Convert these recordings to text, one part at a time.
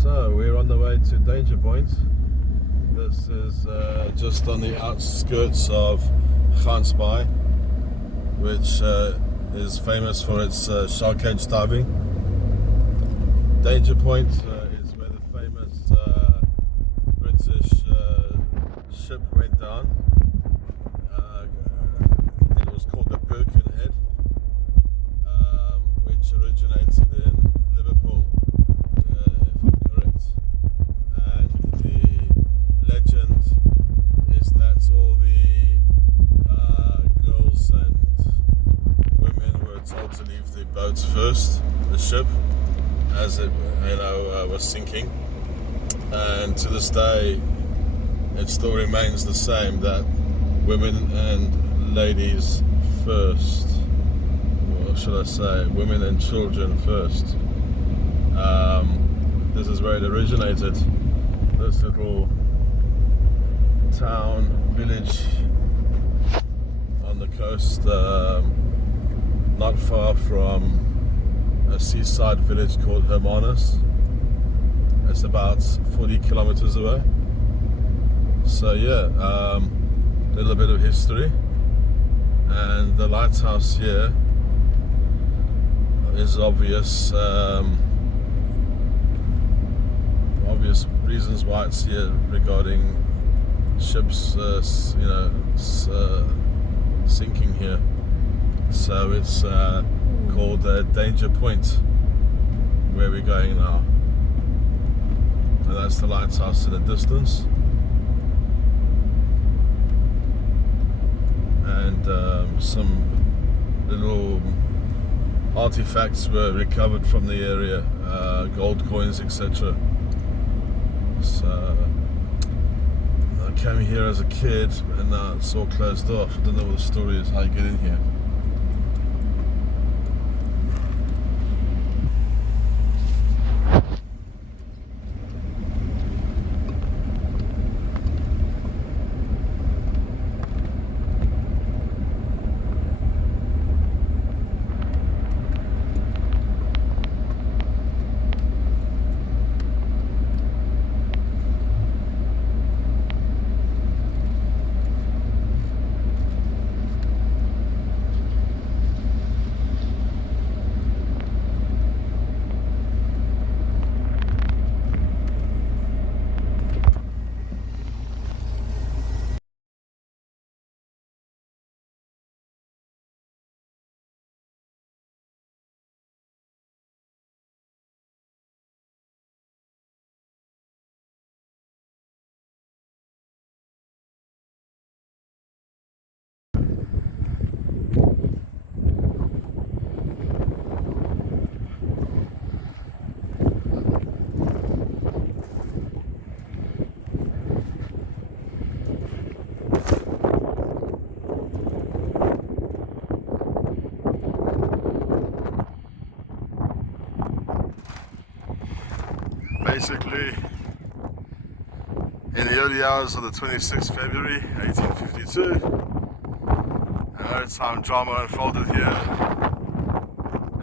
So we're on the way to Danger Point. This is just on the outskirts of Gansbaai, which is famous for its shark cage diving. Danger Point is where the famous British ship went down. It was called the Birken, which originated in Liverpool, if I'm correct. And the legend is that all the girls and women were told to leave the boats first, the ship, as it was sinking. And to this day, it still remains the same, that women and ladies first. Or should I say, women and children first. This is where it originated. This little town, village on the coast, not far from a seaside village called Hermanus. It's about 40 kilometers away. So yeah, a little bit of history. And the lighthouse here is obvious reasons why it's here regarding ships sinking here. So it's called Danger Point, where we're going now, and that's the lighthouse in the distance. And some little artifacts were recovered from the area, gold coins, etc. So I came here as a kid, and now it's all closed off. I don't know what the story is, how you get in here. Basically, in the early hours of the 26th February 1852, a maritime drama unfolded here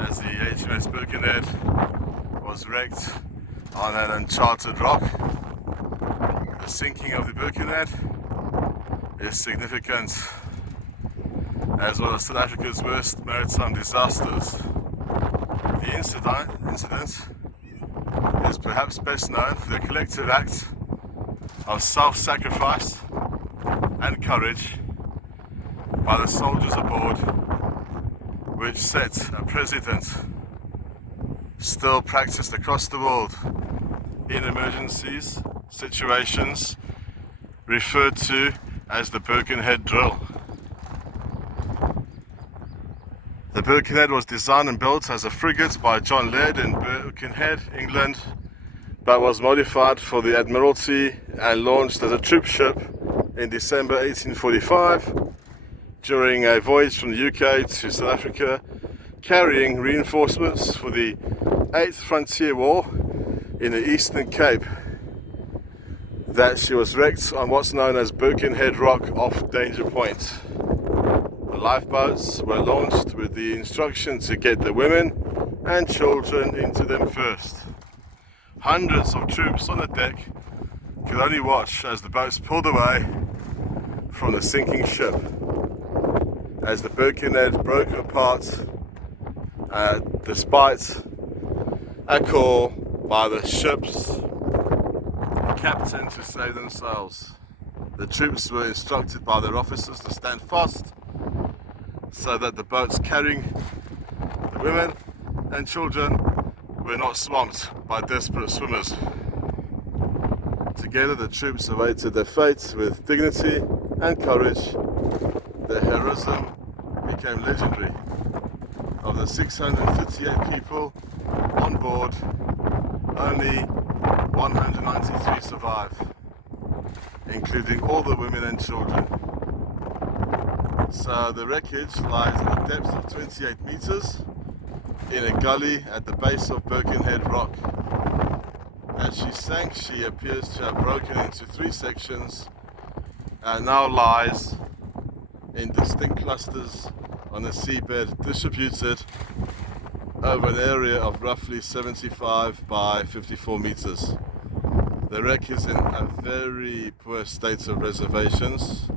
as the HMS Birken was wrecked on an uncharted rock. The sinking of the Birken is significant as one of South Africa's worst maritime disasters. The incident is perhaps best known for the collective act of self-sacrifice and courage by the soldiers aboard, which set a precedent still practiced across the world in emergencies situations, referred to as the Birkenhead drill. The Birkenhead was designed and built as a frigate by John Laird in Birkenhead, England, but was modified for the Admiralty and launched as a troop ship in December 1845 during a voyage from the UK to South Africa, carrying reinforcements for the 8th Frontier War in the Eastern Cape. That she was wrecked on what's known as Birkenhead Rock off Danger Point. The lifeboats were launched with the instruction to get the women and children into them first. Hundreds of troops on the deck could only watch as the boats pulled away from the sinking ship. As the Birkenhead broke apart, despite a call by the ship's captain to save themselves. The troops were instructed by their officers to stand fast so that the boats carrying the women and children were not swamped by desperate swimmers. Together the troops awaited their fate with dignity and courage. Their heroism became legendary. Of the 658 people on board, only 193 survived, including all the women and children. So the wreckage lies at a depth of 28 meters in a gully at the base of Birkenhead Rock. As she sank, she appears to have broken into 3 sections and now lies in distinct clusters on the seabed, distributed over an area of roughly 75 by 54 meters. The wreck is in a very poor state of reservations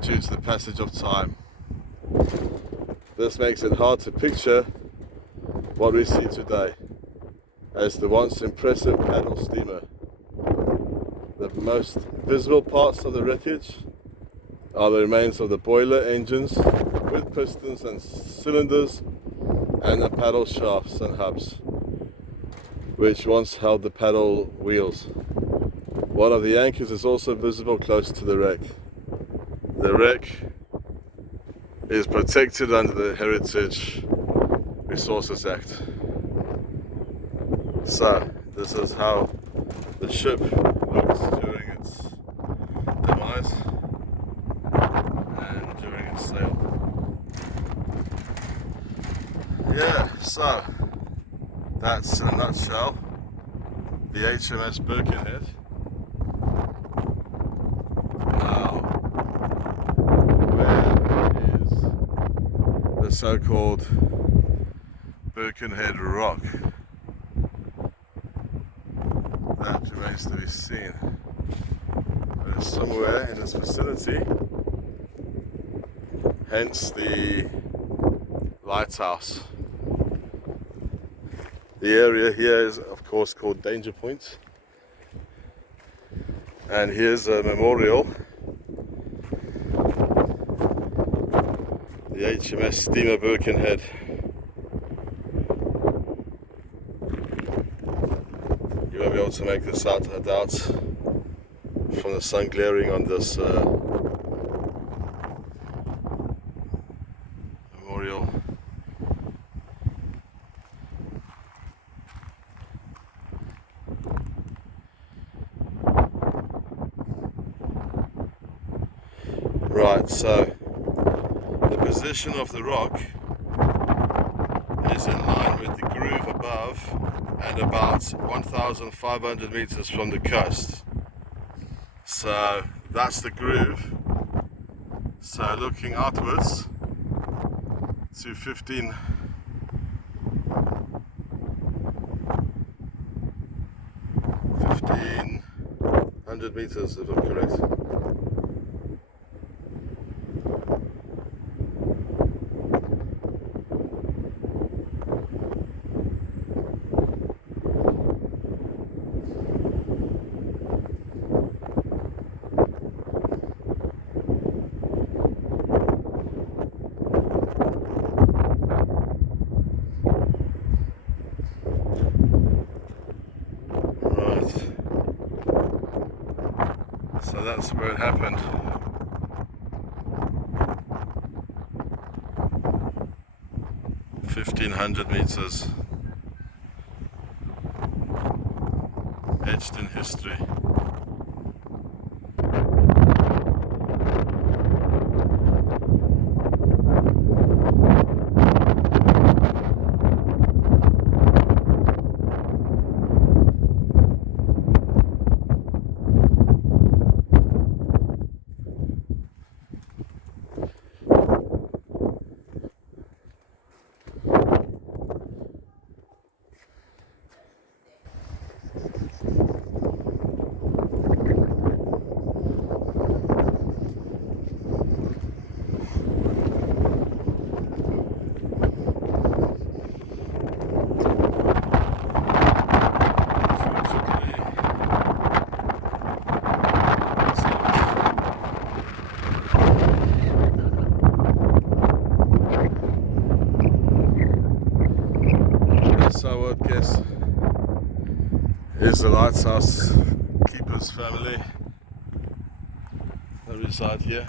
due to the passage of time. This makes it hard to picture what we see today as the once impressive paddle steamer. The most visible parts of the wreckage are the remains of the boiler engines with pistons and cylinders and the paddle shafts and hubs, which once held the paddle wheels. One of the anchors is also visible close to the wreck. The wreck is protected under the Heritage Resources Act. So, this is how the ship looked during its demise and during its sail. Yeah, so that's in a nutshell the HMS Birkenhead. Now, where is the so-called Birkenhead Rock? That remains to be seen. But it's somewhere in this vicinity, hence the lighthouse. The area here is of course called Danger Point, and here's a memorial, the HMS steamer Birkenhead. You won't be able to make this out, I doubt, from the sun glaring on this memorial. Right, so the position of the rock is in line with the groove above and about 1,500 meters from the coast. So that's the groove. So looking outwards to 1,500 meters, if I'm correct. So that's where it happened. "1,500 meters, etched in history." this, I would guess, is the lighthouse keeper's family that reside here,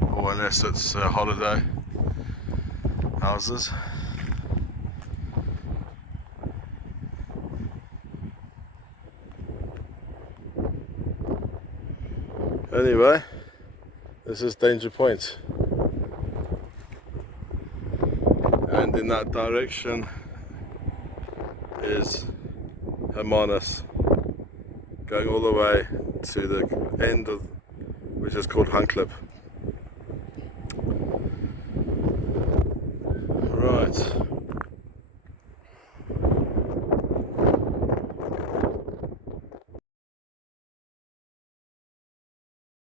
or unless it's holiday houses. Anyway, this is Danger Point, and in that direction is Hermanus, going all the way to the end of, which is called Hunklip.